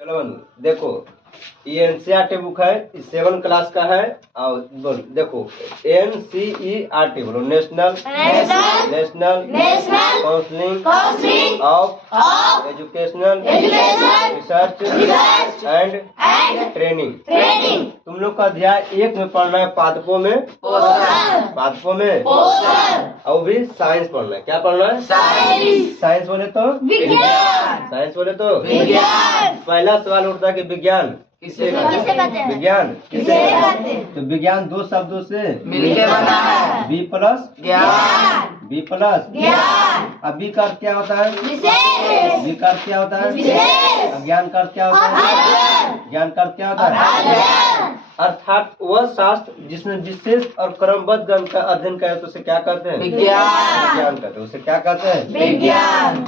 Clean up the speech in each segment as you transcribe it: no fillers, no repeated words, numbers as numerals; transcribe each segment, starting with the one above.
चलो बंधु देखो, ये एनसीईआरटी बुक है, 7 क्लास का है। और देखो NCERT बोलो, national counselling of educational research and training. तुम लोग का अध्याय 1 में पढ़ना है पादपों में और भी साइंस पढ़ना है। क्या पढ़ना है? साइंस बोले तो विज्ञान। पहला सवाल उठता है कि विज्ञान किसे कहते हैं? विज्ञान किसे कहते हैं? तो विज्ञान 2 शब्दों से मिलकर बना है। बी प्लस ज्ञान। अब बी का अर्थ क्या होता है? बी का अर्थ क्या होता है? ज्ञान का अर्थ क्या होता है? ज्ञान का अर्थ क्या होता है? अर्थात वह शास्त्र जिसमें विशेष और क्रमबद्ध ग्रंथ का अध्ययन करे तो उसे क्या कहते हैं? विज्ञान कहते हैं। उसे क्या कहते हैं?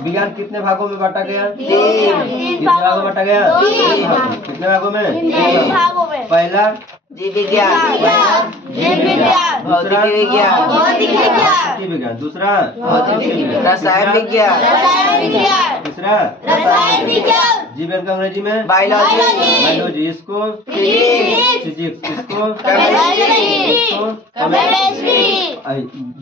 विज्ञान कितने भागों में बांटा गया? 3। कितने भागों में बांटा गया? 3 कितने भागों में? 3 पहला जीव विज्ञान, भौतिक विज्ञान, दूसरा रसायन विज्ञान, तीसरा जीव विज्ञान का अंग्रेजी में बायोलॉजी, इसको फिजिक्स, इसको केमिस्ट्री।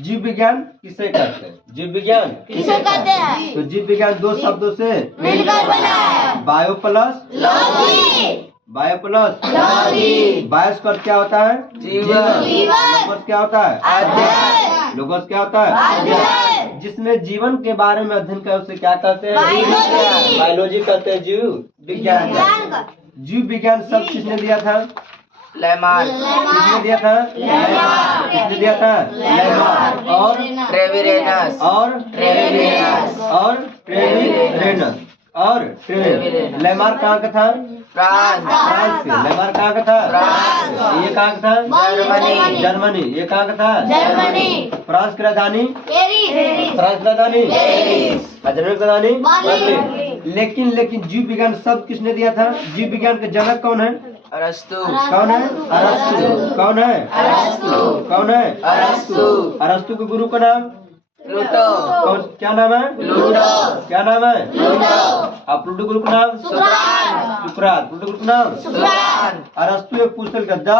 जीव विज्ञान किसे कहते हैं? जीव विज्ञान किसे कहते हैं? तो जीव विज्ञान 2 शब्दों से मिलकर बना है। बायो प्लस बायोस का क्या होता है? जीवन। लोगोस क्या होता है? लोगोस क्या होता है? जिसमें जीवन के बारे में अध्ययन करे उसे क्या कहते हैं? बायोलॉजी कहते हैं। जीव विज्ञान जीव विज्ञान सब किसने दिया था? लेमार्क। किसने दिया था? किसने दिया था? लेमार्क और ट्रेविरेनस और लेमार्क कहाँ का था? फ्रांस। लेमार्क कहाँ का था? ये कहाँ का था? जर्मनी। ये कहाँ का था? फ्रांस की राजधानी जर्मनी की राजधानी। लेकिन जीव विज्ञान सब किसने दिया था? जीव विज्ञान के जनक कौन है? अरस्तु। कौन है? अरस्तु के गुरु का नाम प्लूटो। क्या नाम है? अब प्लूटो गुरु का नाम सुकरात। प्लूटो गुरु का नाम अरस्तु एक पुस्तक the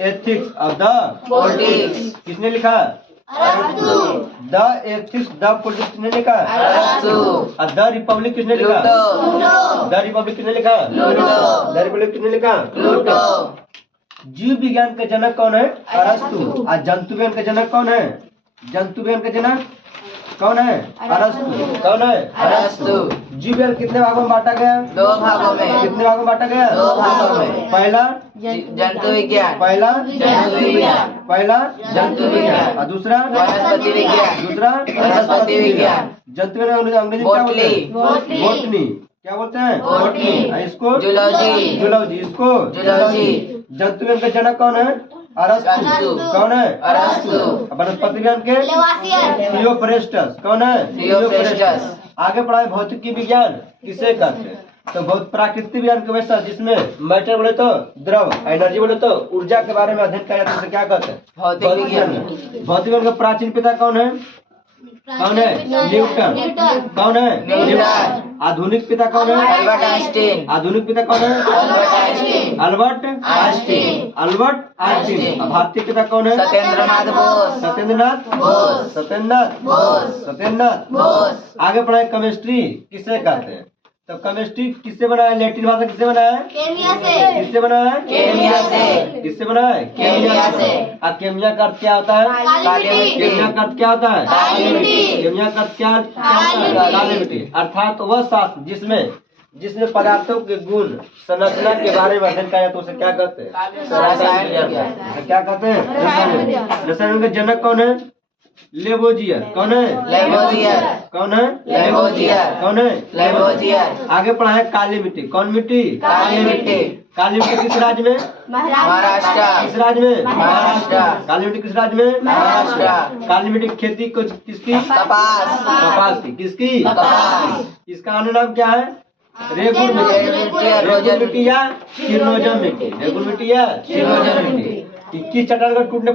ethics of the politics किसने लिखा? द एथिक्स द पॉलिटिक्स किसने लिखा? और द रिपब्लिक किसने लिखा? द रिपब्लिक किसने लिखा? जीव विज्ञान के जनक कौन है? अरस्तु। और जंतु विज्ञान के जनक कौन है? अरस्तु। जीव विज्ञान कितने भागों में बांटा गया? 2 भागों में। कितने भागों में बांटा गया? 2 भागों में। पहला जंतु विज्ञान, और दूसरा वनस्पति विज्ञान। जंतु विज्ञान अंग्रेजी क्या बोलते हैं? बॉटनी। क्या बोलते हैं? इसको जूलॉजी, इसको जंतु विज्ञान का जनक कौन है? अरस्तु। कौन है? वनस्पति विज्ञान के थियोफ्रेस्टस। कौन है? आगे पढ़ाए भौतिकी विज्ञान किसे कहते हैं? तो बहुत प्राकृतिक विज्ञान के वैसा जिसमें मैटर बोले तो द्रव, एनर्जी बोले तो ऊर्जा के बारे में अध्ययन किया जाता है। क्या कहते हैं? भौतिक विज्ञान का प्राचीन पिता कौन है? न्यूटन। कौन है? आधुनिक पिता कौन है? Albert Einstein. Albert Einstein. भारतीय पिता कौन है? सत्येंद्रनाथ बोस। आगे पढ़ाए केमिस्ट्री किसे कहते हैं? तो केमिस्ट्री किससे बना है? लैटिन भाषा किससे बना है? केमिया से। किससे बना है? केमिया से। अब केमिया का अर्थ क्या होता है? केमिया का अर्थ क्या होता है? काली मिट्टी। अर्थात वह शास्त्र जिसमें पदार्थों के गुण संरचना के बारे में अध्ययन किया जाता है उसे क्या कहते हैं? रसायन। क्या कहते हैं? रसायन के जनक कौन है? लेबोजियर। कौन है? आगे पढ़ा है काली मिट्टी। कौन मिट्टी? काली मिट्टी किस राज्य में? महाराष्ट्र। किस राज्य में? महाराष्ट्र। काली मिट्टी किस राज्य में? महाराष्ट्र। काली मिट्टी की खेती किसकी? कपास की। किसकी? इसका अन्य नाम क्या है? रेगुल मिट्टी या चिरनोजम मिट्टी। किस चट्टान का टूटने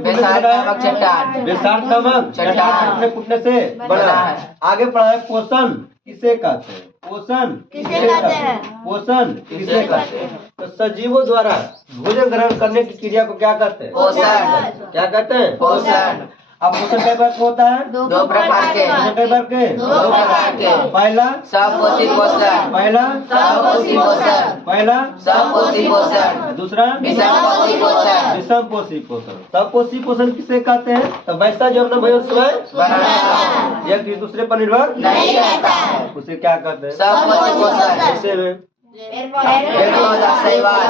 टूटने से बना है? आगे पढ़ा है पोषण किसे कहते हैं? पोषण किसे कहते हैं? पोषण किसे कहते हैं? तो सजीवों द्वारा भोजन ग्रहण करने की क्रिया को क्या कहते हैं? पोषण। क्या कहते हैं? पोषण। अब पोषण कई बार होता है? दो प्रकार के। पोषण कई बार के? दो प्रकार के। पहला सपोषी पोषण। पहला सपोषी पोषण। पहला सपोषी पोषण। दूसरा विषमपोषी पोषण। विषमपोषी पोषण। सपोषी पोषण किसे कहते हैं? तो वैसा जो अपना भोजन स्वयं बनाता है, या किसी दूसरे पर निर्भर नहीं रहता है, उसे क्या कहते हैं? सपोषी पोषण। इसे में पेड़ पौधा शैवाल।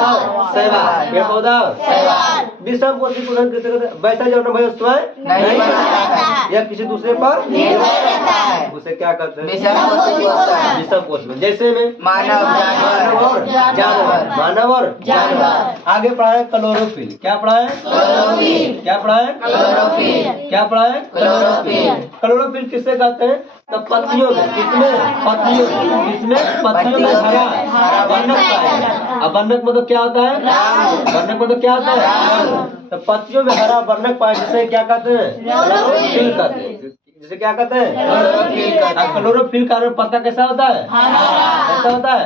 शैवाल, पेड़ पौधा शैवाल। विषम पोषी पोषण किसे कहते हैं? वैसा जो अपना भोजन स्वयं नहीं बनाता या किसी दूसरे पर निर्भर रहता है, उसे क्या कहते हैं? विषमपोषी पोषण। विषम पोषण। जैसे में मानव, जानवर, जानवर, मानव और जानवर। आगे पढ़ा है क्लोरोफिल। क्या पढ़ा है? क्लोरोफिल। क्या पढ़ा है? क्लोरोफिल। क्या पढ़ा है? क्लोरोफिल। क्लोरोफिल किससे कहते हैं? तो पत्तियों में, किसमें? पत्तियों में, किसमें? पत्तियों में हरा वर्णक पाया जाता है। अब वर्णक मतलब क्या होता है? वर्णक मतलब क्या होता है? तो पत्तियों में हरा वर्णक पाया, जिसे क्या कहते हैं? क्लोरोफिल कहते हैं। जिसे क्या कहते हैं? क्लोरोफिल। क्लोरोफिल का पत्ता कैसा होता है? कैसा होता है?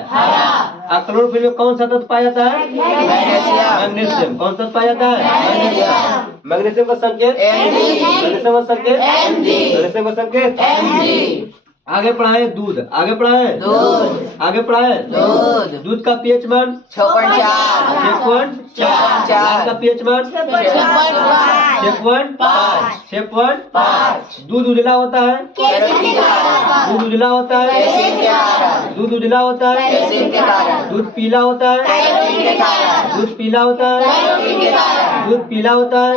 क्लोरोफिल में कौन सा तत्व पाया जाता है? मैग्नीशियम। कौन सा पाया जाता है? मैग्नीशियम का संकेत मैग्नीशियम का संकेत मैग्नीशियम का संकेत। आगे पढ़ाए दूध। आगे पढ़ाए दूध। आगे पढ़ाए दूध। दूध का पीएच मान 6.4। 6.4। का पीएच मान 6.5। दूध उजला होता है। दूध उजला होता है। दूध उजला होता है। दूध पीला होता है। दूध पीला होता है। दूध पीला होता है।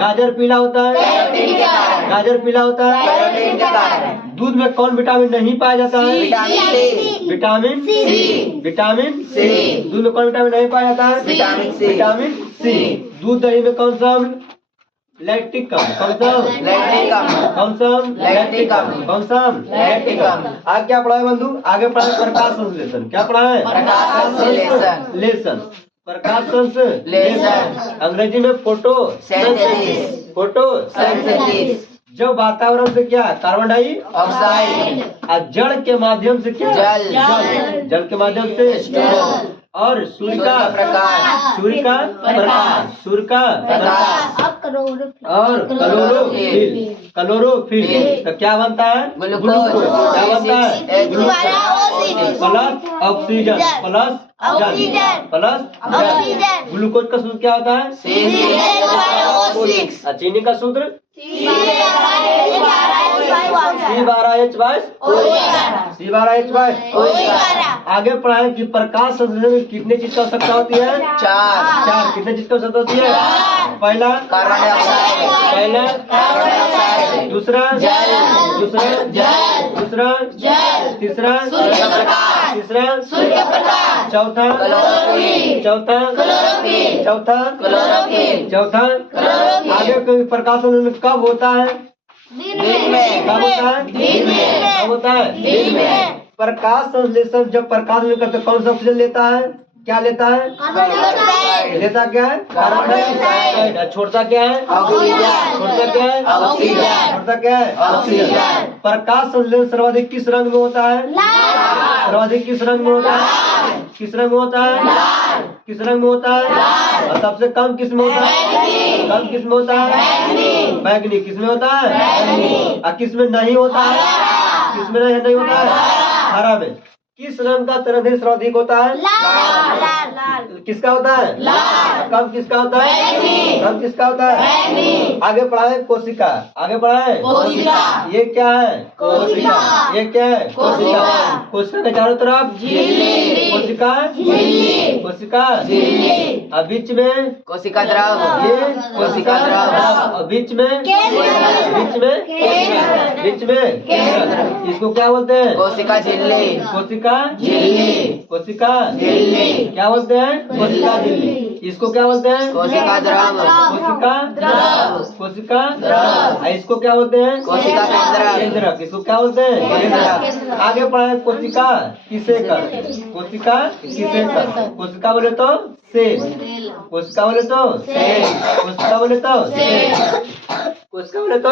गाजर पीला होता है। गाजर पीला होता है। दूध में कौन विटामिन नहीं पाया जाता है? Vitamin C. Vitamin C. दूध में कौन विटामिन नहीं पाया जाता है? Vitamin C. Vitamin C. दूध दही में कौन सा अम्ल? लैक्टिक अम्ल। कौन सा? लैक्टिक अम्ल। कौन सा? लैक्टिक अम्ल। कौन सा? लैक्टिक अम्ल। आगे क्या पढ़ा है बंधु? आगे पढ़ा है प्रकाश संश्लेषण। क्या पढ़ा है? प्रकाश संश्लेषण। लेसन। प्रकाश संश्लेषण। अंग्रेजी में फोटो सिंथेसिस। Photo synthesis. जो वातावरण से क्या कार्बन डाइऑक्साइड और जड़ के माध्यम से क्या जल के माध्यम से और सूर्य का प्रकाश। सूर्य का प्रकाश सूर्य का प्रकाश और क्लोरोफिल तो क्या बनता है? ग्लूकोज। क्या बनता है? प्लस ऑक्सीजन प्लस ग्लूकोज का सूत्र क्या होता है? और चीनी का सूत्र C12H12। आगे पढ़ाएं कि प्रकाश संश्लेषण में कितने चीज की आवश्यकता होती है? 4। कितने चीज की आवश्यकता होती है? पहला कार्बन डाइऑक्साइड। पहला कार्बन डाइऑक्साइड। दूसरा जल। दूसरा जल। दूसरा तीसरा सूर्य प्रकाश। तीसरा सूर्य प्रकाश। चौथा क्लोरोफिल। चौथा क्लोरोफिल। चौथा क्लोरोफिल। चौथा क्लोरोफिल। आगे कोई प्रकाश संश्लेषण कब होता है? दिन में। कब होता है? दिन में। कब होता है? दिन में। प्रकाश संश्लेषण जब प्रकाश में करते कौन सा ऑक्सीजन लेता है? क्या लेता है? लेता क्या है? Carbon dioxide. छोड़ता क्या है? ऑक्सीजन। छोड़ता क्या है? ऑक्सीजन। छोड़ता क्या है? ऑक्सीजन। प्रकाश संश्लेषण सर्वाधिक किस रंग में होता है? सर्वाधिक किस रंग में होता है? किस रंग में होता है? किस रंग में होता है? और सबसे कम किस में होता है? कम किस में होता है? बैगनी। किस में होता है? और किस में नहीं होता है? किस में नहीं होता है? हरा में। किस रंग का तरंग सर्वाधिक होता है? किसका होता है? कम किसका होता है? कम किसका होता है? आगे पढ़ाए कोशिका। आगे पढ़ाए कोशिका। ये क्या है? कोशिका। ये क्या है? कोशिका। कोशिका के चारों तरफ झिल्ली। कोशिका झिल्ली। कोशिका झिल्ली। और बीच में कोशिका द्रव। ये कोशिका द्रव। और बीच में केंद्र। बीच में इसको क्या बोलते हैं? कोशिका झिल्ली। कोशिका झिल्ली। कोशिका झिल्ली। क्या बोलते हैं? कोशिका झिल्ली। इसको क्या बोलते हैं? कोशिका द्रव। कोशिका द्रव। कोशिका द्रव। इसको क्या बोलते हैं? कोशिका केंद्रक। केंद्रक। इसको क्या बोलते हैं? केंद्रक। आगे पढ़ाए कोशिका किसे कहते हैं? कोशिका किसे कहते हैं? कोशिका बोले तो सेल। कोशिका बोले तो सेल। कोशिका बोले तो सेल। कोशिका बोले तो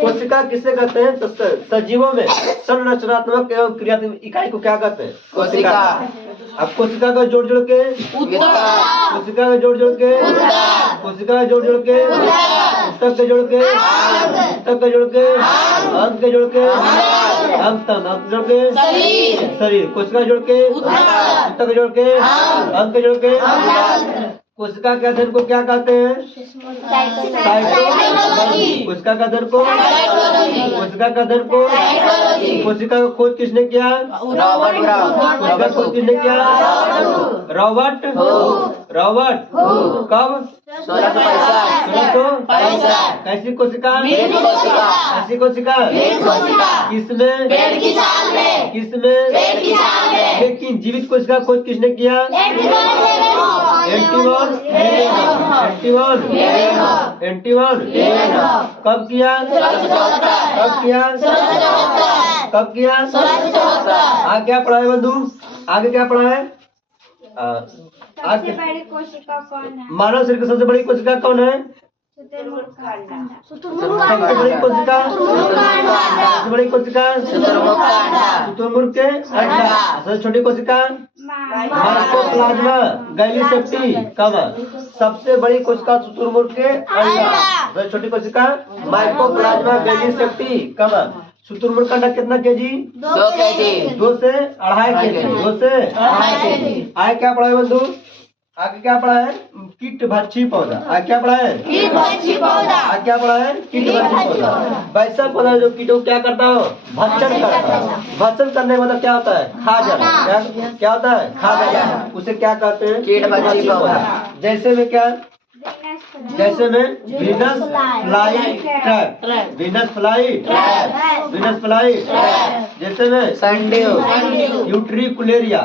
कोशिका किसे कहते हैं? तो सजीवों में संरचनात्मक एवं क्रियात्मक इकाई को क्या कहते हैं? कोशिका। अब कोशिका का जोड़ जोड़ के कोशिका का जोड़ जोड़ के कोशिका का जोड़ जोड़ के ऊतक के जोड़ के ऊतक के जोड़ के अंग के जोड़ के अंग जोड़ के शरीर कोशिका जोड़ के ऊतक के जोड़ के अंग के जोड़ के कोशिका के अध्ययन को क्या कहते हैं? साइटोलॉजी। कोशिका का अध्ययन को कोशिका का अध्ययन को कोशिका का खोज किसने किया? Robert brown. कोशिका का खोज किसने किया? रॉबर्ट रॉबर्ट कब? 1665। कैसी कोशिका? कोशिका। कैसी कोशिका? किसमें? किसमें? लेकिन जीवित कोशिका खोज किसने किया? एंटीवन कब किया? कब किया? कब किया? आगे क्या पढ़ा है बंधु? आगे क्या पढ़ा है? सबसे बड़ी कोशिका कौन है? मानव शरीर की सबसे बड़ी कोशिका कौन है? सबसे बड़ी कोशिका सबसे बड़ी कोशिका शुतुरमुर्ग के अंडा। सबसे छोटी कोशिका माइकोप्लाज्मा गैलीसेप्टी कमा। सबसे बड़ी कोशिका शुतुरमुर्ग के अंडा। सबसे छोटी कोशिका माइकोप्लाज्मा गैलीसेप्टी कमा। शुतुरमुर्ग का अंडा कितना केजी? 2 kg। 2 से 2.5 केजी। 2 से 2.5 केजी। आगे क्या पढ़ा है बंधु? आगे क्या पढ़ा है? कीट भक्षी पौधा। आगे क्या पढ़ा है? आगे क्या पढ़ा है? कीट भक्षी पौधा। वैसा पौधा जो कीटों को क्या करता हो? भक्षण करता है। भक्षण करने का मतलब क्या होता है? खा जाना। क्या होता है? खा जाना। उसे क्या कहते हैं? कीट भक्षी पौधा। जैसे में क्या? जैसे में Venus fly trap. Venus fly Venus fly जैसे में संडीव। यूट्रिकुलेरिया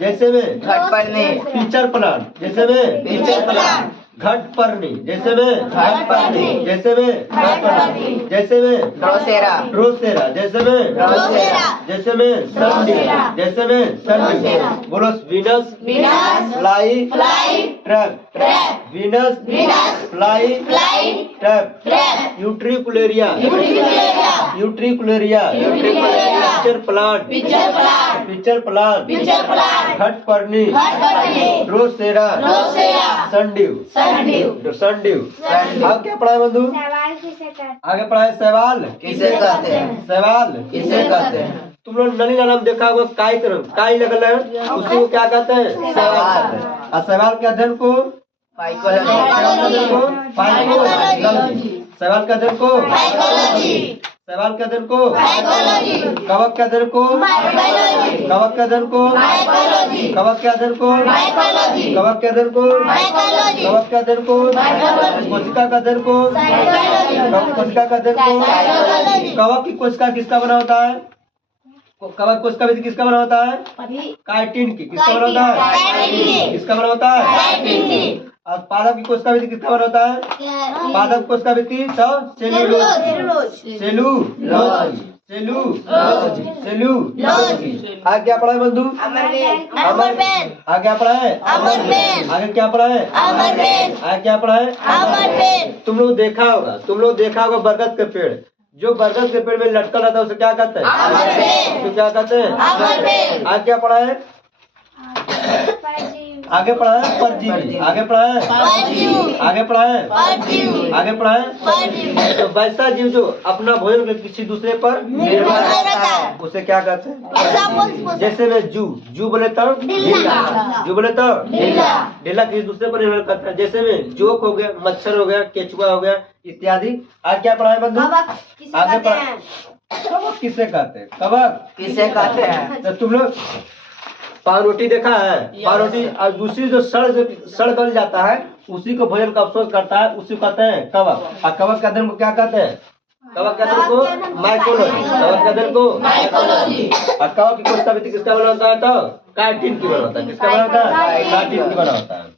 जैसे में घटपर्णी। टीचर प्लांट जैसे में टीचर प्लांट। घटपर्णी जैसे में घटपर्णी। जैसे में घटपर्णी जैसे में ड्रोसेरा। ड्रोसेरा जैसे में ड्रोसेरा। जैसे में संडीव जैसे में संडीव। बोलो Venus fly trap. Venus fly trap. Utricularia pitcher plant घटपर्णी ड्रोसेरा संडीव। आगे क्या पढ़ा है बंधु? सवाल किसे कहते हैं? आगे पढ़ा है सवाल किसे कहते हैं? सवाल किसे कहते हैं? तुम लोग नली नाम देखा होगा काई लगल है उसी को क्या कहते हैं? सवाल। और सवाल के अध्ययन को साइकोलॉजी। सवाल के अध्ययन को सवाल के अध्ययन को कवक के अध्ययन को कवक के अध्ययन को कवक के अध्ययन को कवक के अध्ययन को कवक के अध्ययन को कोशिका का अध्ययन को कोशिका का अध्ययन को कवक की कोशिका किसका बना होता है? कवक कोशिका भी किसका बना होता है? काइटिन की। किसका बना होता है? किसका बना होता है? और पादप की कोशिका भी किसका बना होता है? पादप कोशिका भी सब सेलुलोज। आगे क्या पढ़ा है बंधु? आगे क्या पढ़ा है? आगे क्या पढ़ा है? आगे क्या पढ़ा है? तुम लोग देखा होगा बरगद के पेड़। जो बरगद के पेड़ में लटका रहता है उसे क्या कहते हैं? उसे क्या कहते हैं? आगे क्या पढ़ा है? आगे पढ़ा है परजीवी। आगे पढ़ा है आगे पढ़ा है आगे पढ़ा है तो वैसा जीव जो अपना भोजन किसी दूसरे पर निर्भर रहता है उसे क्या कहते हैं? जैसे में जू बोले तो जू बोले तो ढीला किसी दूसरे पर निर्भर करता है। जैसे में जोक हो गया, मच्छर हो गया, केचुआ हो गया इत्यादि। आज क्या पढ़ा है बंधु? आगे पढ़ा कवक किसे कहते हैं? कवक किसे कहते हैं? तो तुम लोग पावरोटी देखा है? पावरोटी और दूसरी जो सड़ गल जाता है उसी को भोजन का अफसोस करता है उसी को कहते हैं कवक। और कवक के अध्ययन को क्या कहते हैं? कवक के अध्ययन को माइकोलॉजी। कवक के अध्ययन को माइकोलॉजी। और कवक की कोशिका भी किसका बना होता है? तो काइटिन की बना होता है। किसका बना होता है? काइटिन की बना होता है।